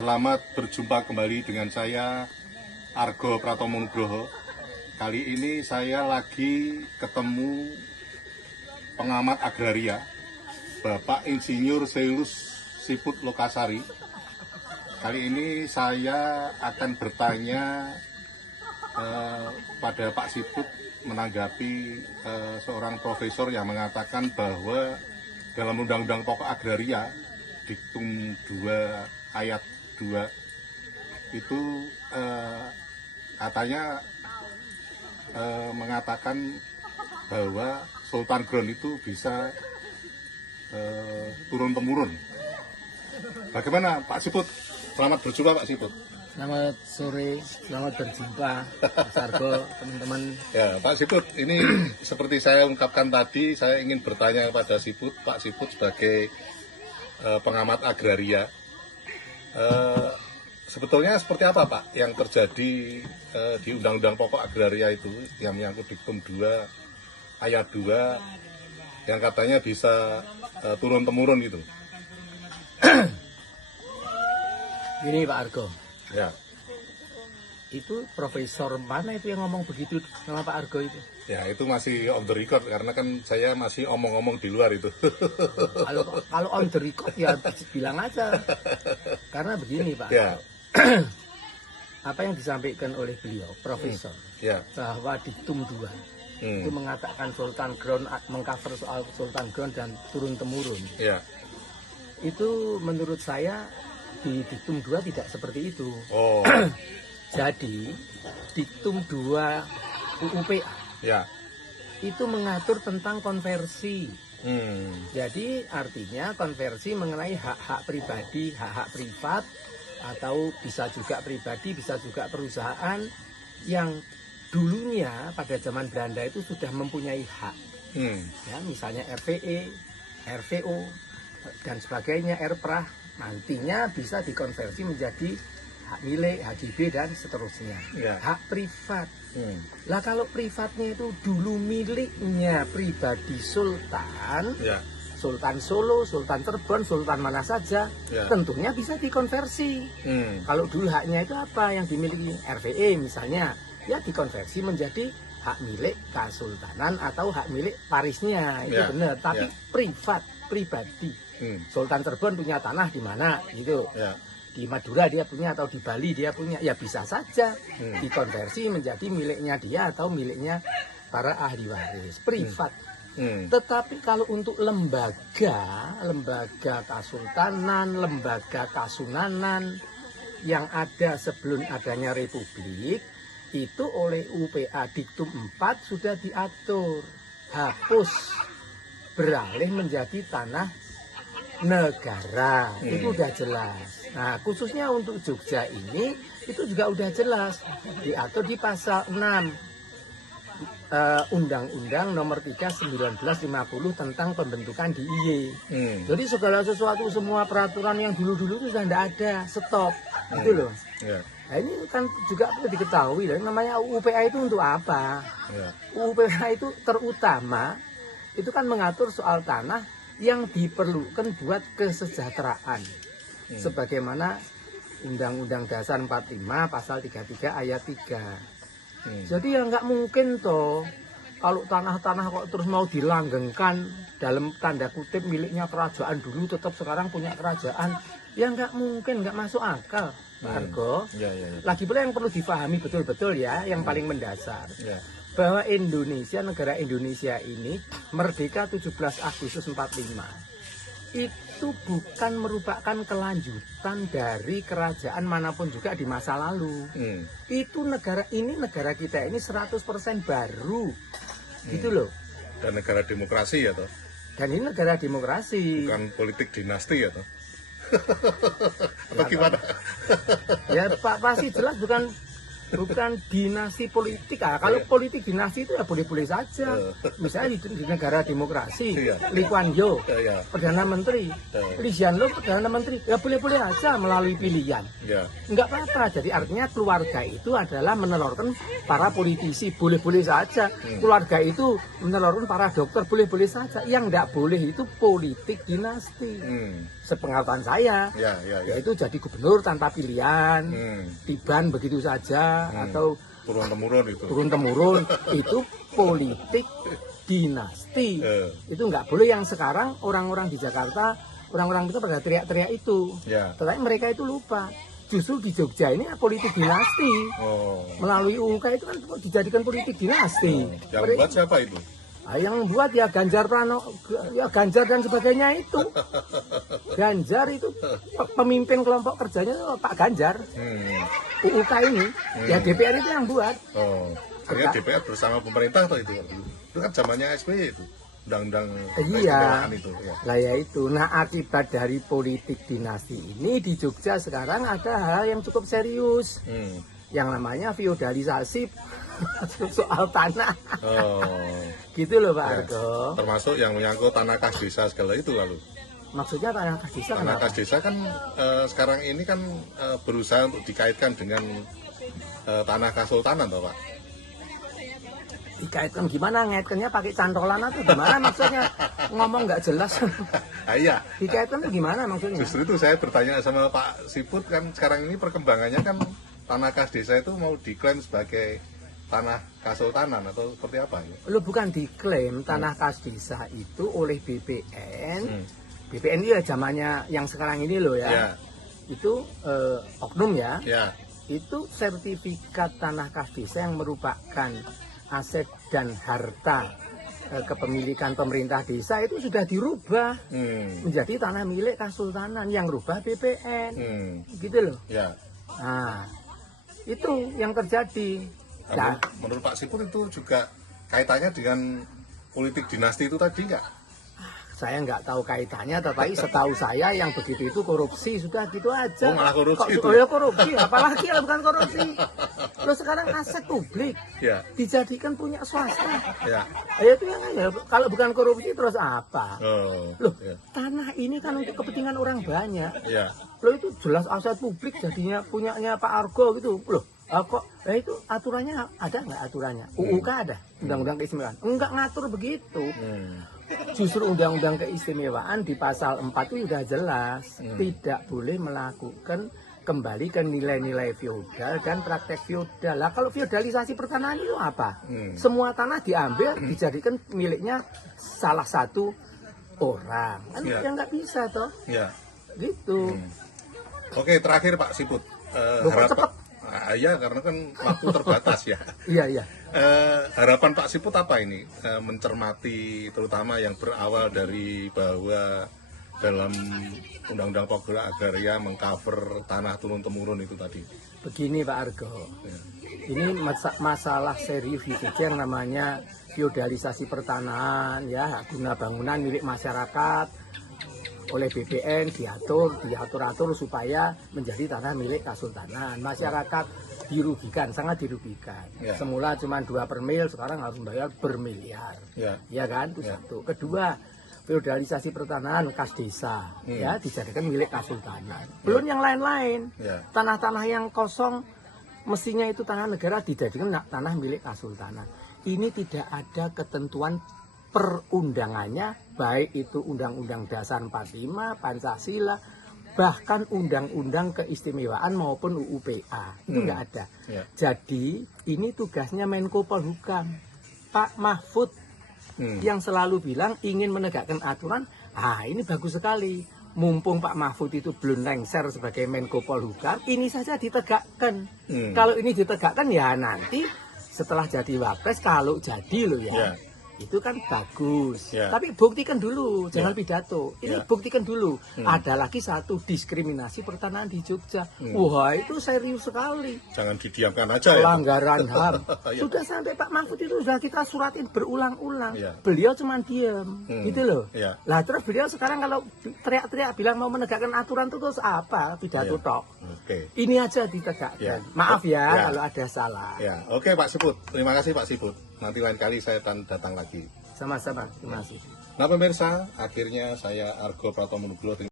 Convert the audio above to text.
Selamat berjumpa kembali dengan saya Argo Pratomo Nugroho. Kali ini saya lagi ketemu pengamat agraria Bapak Insinyur Seilus Siput Lokasari. Kali ini saya akan bertanya pada Pak Siput menanggapi seorang profesor yang mengatakan bahwa dalam Undang-Undang Pokok Agraria Diktum 2 ayat 2 itu katanya mengatakan bahwa Sultan Ground itu bisa turun-temurun. Bagaimana Pak Siput? Selamat berjumpa Pak Siput. Selamat sore, selamat berjumpa Mas Argo, teman-teman. Ya Pak Siput, ini seperti saya ungkapkan tadi, saya ingin bertanya kepada Siput, Pak Siput sebagai pengamat agraria. Sebetulnya seperti apa Pak yang terjadi di Undang-Undang Pokok Agraria itu yang menyangkut Diktum 2 ayat 2 yang katanya bisa turun-temurun gitu? Gini Pak Argo, Ya. itu profesor mana itu yang ngomong begitu sama Pak Argo itu? Ya itu masih off the record karena kan saya masih omong-omong di luar itu. Kalau on the record ya bilang aja. Karena begini Pak, Ya. apa yang disampaikan oleh beliau, profesor, Ya. bahwa Diktum 2 itu mengatakan Sultan Ground, mengcover soal Sultan Ground dan turun-temurun. Ya. Itu menurut saya di Diktum 2 tidak seperti itu. Oh. Jadi Diktum 2 UUPA Ya. itu mengatur tentang konversi. Jadi artinya konversi mengenai hak-hak pribadi, hak-hak privat, atau bisa juga pribadi, bisa juga perusahaan yang dulunya pada zaman Belanda itu sudah mempunyai hak. Ya, misalnya RVE, RVO dan sebagainya, RPRAH, nantinya bisa dikonversi menjadi hak milik, HGB dan seterusnya. Ya. Hak privat. Lah kalau privatnya itu dulu miliknya pribadi Sultan, Ya. Sultan Solo, Sultan Cirebon, Sultan mana saja, Ya. tentunya bisa dikonversi. Kalau dulu haknya itu apa yang dimiliki RVE misalnya, ya dikonversi menjadi hak milik Kesultanan atau hak milik warisnya, itu Ya. benar. Tapi Ya. privat, pribadi. Sultan Cirebon punya tanah di mana, gitu. Ya. Di Madura dia punya atau di Bali dia punya, ya bisa saja dikonversi menjadi miliknya dia atau miliknya para ahli waris privat. Tetapi kalau untuk lembaga kesultanan, lembaga kasunanan yang ada sebelum adanya republik, itu oleh UPA Diktum 4 sudah diatur hapus, beralih menjadi tanah negara. Itu udah jelas. Nah, khususnya untuk Jogja ini itu juga udah jelas diatur di pasal 6 Undang-Undang Nomor 3 1950 tentang pembentukan DIY. Jadi segala sesuatu, semua peraturan yang dulu-dulu itu sudah tidak ada, stop. Gitu loh. Ya. Nah, ini kan juga perlu diketahui, namanya UPA itu untuk apa? Ya. UPA itu terutama itu kan mengatur soal tanah yang diperlukan buat kesejahteraan. Sebagaimana Undang-Undang Dasar 45 pasal 33 ayat 3. Jadi ya nggak mungkin toh kalau tanah-tanah kok terus mau dilanggengkan dalam tanda kutip miliknya kerajaan dulu tetap sekarang punya kerajaan, ya nggak mungkin, nggak masuk akal, Pak Argo. Ya, ya, ya. Lagi pula yang perlu difahami betul-betul ya, yang paling mendasar, Ya. bahwa Indonesia, negara Indonesia ini merdeka 17 Agustus 45. Itu bukan merupakan kelanjutan dari kerajaan manapun juga di masa lalu. Itu negara kita ini 100% baru. Gitu loh. Dan negara demokrasi ya toh. Dan ini negara demokrasi. Bukan politik dinasti ya toh. Atau gimana? Ya Pak, pasti jelas bukan bukan dinasti politik. Kalau politik dinasti itu ya boleh-boleh saja. Misalnya di negara demokrasi, Lee Kuan Yew Perdana Menteri, Lee Hsien Loong Perdana Menteri, ya boleh-boleh aja melalui pilihan. Enggak apa-apa. Jadi artinya keluarga itu adalah menelurkan para politisi, boleh-boleh saja. Keluarga itu menelurkan para dokter, boleh-boleh saja. Yang enggak boleh itu politik dinasti. Sepengetahuan saya, yaitu jadi gubernur tanpa pilihan, tiban begitu saja, atau turun-temurun itu politik dinasti. Itu nggak boleh. Yang sekarang orang-orang di Jakarta, orang-orang itu pada teriak-teriak itu, tetapi mereka itu lupa. Justru di Jogja ini politik dinasti, melalui UUK itu kan dijadikan politik dinasti. Yang buat siapa itu? Yang membuat ya Ganjar Pranowo, ya Ganjar dan sebagainya itu. Ganjar itu pemimpin kelompok kerjanya itu Pak Ganjar. UUK ini, ya DPR itu yang buat. Akhirnya DPR bersama pemerintah atau itu? Itu kan zamannya SBY itu, undang-undang itu. Lah ya itu. Nah, akibat dari politik dinasti ini di Jogja sekarang ada hal yang cukup serius. Yang namanya feodalisasi soal tanah. Gitu loh Pak Argo. Termasuk yang menyangkut tanah kas desa segala itu lalu. Maksudnya tanah kas desa? Tanah kas desa kan sekarang ini kan berusaha untuk dikaitkan dengan tanah kasultanan toh Pak. Dikaitkan gimana? Ngaitkannya pakai cantolan atau gimana maksudnya? Ngomong nggak jelas. Iya. Dikaitkan tuh gimana maksudnya? Justru itu saya bertanya sama Pak Siput, kan sekarang ini perkembangannya kan tanah kas desa itu mau diklaim sebagai tanah kasultanan atau seperti apa ya? Lo bukan diklaim tanah kas desa itu oleh BPN. BPN itu ya zamannya yang sekarang ini loh ya. Itu oknum ya. Itu sertifikat tanah kas desa yang merupakan aset dan harta kepemilikan pemerintah desa itu sudah dirubah menjadi tanah milik kasultanan, yang rubah BPN. Gitu loh. Nah, itu yang terjadi. Nah, menurut Pak Siput itu juga kaitannya dengan politik dinasti itu tadi nggak? Saya nggak tahu kaitannya, tetapi setahu saya yang begitu itu korupsi, sudah gitu aja. Malah korupsi itu? Oh ya korupsi, apalagi ya bukan korupsi. Lo sekarang aset publik dijadikan punya swasta. Ya itu yang aja. Kalau bukan korupsi terus apa? Loh, tanah ini kan untuk kepentingan orang banyak. Lo itu jelas aset publik jadinya punyanya Pak Argo gitu. Loh, kok itu aturannya ada nggak aturannya? UUK ada, undang-undang keistimewaan. Enggak ngatur begitu. Justru undang-undang keistimewaan di pasal 4 itu sudah jelas tidak boleh melakukan kembali ke nilai-nilai feodal dan praktek feodal. Lah kalau feodalisasi pertanahan itu apa? Semua tanah diambil dijadikan miliknya salah satu orang. Kan yang nggak bisa toh. Gitu. Oke, terakhir Pak Siput. Cepet. Ya karena kan waktu terbatas ya. Iya. Harapan Pak Siput apa ini? Mencermati terutama yang berawal dari bahwa dalam Undang-Undang Pokok Agraria mengcover tanah turun-temurun itu tadi. Begini Pak Argo, ini masalah serius gitu yang namanya feodalisasi pertanahan ya, guna bangunan milik masyarakat oleh BPN diatur supaya menjadi tanah milik kasultanan. Masyarakat dirugikan, sangat dirugikan. Semula cuma 2 per mil, sekarang harus membayar bermiliar. Ya kan? Itu satu. Kedua, feodalisasi pertanahan kas desa ya dijadikan milik kasultanan. Belum yang lain-lain. Tanah-tanah yang kosong mestinya itu tanah negara dijadikan tanah milik kasultanan. Ini tidak ada ketentuan perundangannya, baik itu Undang-Undang Dasar 45, Pancasila, bahkan Undang-Undang Keistimewaan maupun UUPA. Itu nggak ada. Jadi ini tugasnya Menko Polhukam, Pak Mahfud, yang selalu bilang ingin menegakkan aturan. Ini bagus sekali. Mumpung Pak Mahfud itu belum lengser sebagai Menko Polhukam, ini saja ditegakkan. Kalau ini ditegakkan ya nanti setelah jadi wapres, kalau jadi loh ya. itu kan bagus. Ya. Tapi buktikan dulu, jangan Ya. pidato. Ini Ya. buktikan dulu. Ada lagi satu diskriminasi pertanahan di Jogja. Wah, itu serius sekali. Jangan didiamkan aja ya. Pelanggaran HAM. Ya. Sudah sampai Pak Mahfud itu sudah kita suratin berulang-ulang. Ya. Beliau cuma diam, gitu loh. Ya. Lah terus beliau sekarang kalau teriak-teriak bilang mau menegakkan aturan itu terus apa? Pidato Ya. tok. Oke. Ini aja ditegakkan. Ya. Maaf ya Ya. kalau ada salah. Ya, oke Pak Siput. Terima kasih Pak Siput. Nanti lain kali saya datang lagi. Sama-sama. Terima kasih. Nah pemirsa, akhirnya saya Argo Pratomo Nugroho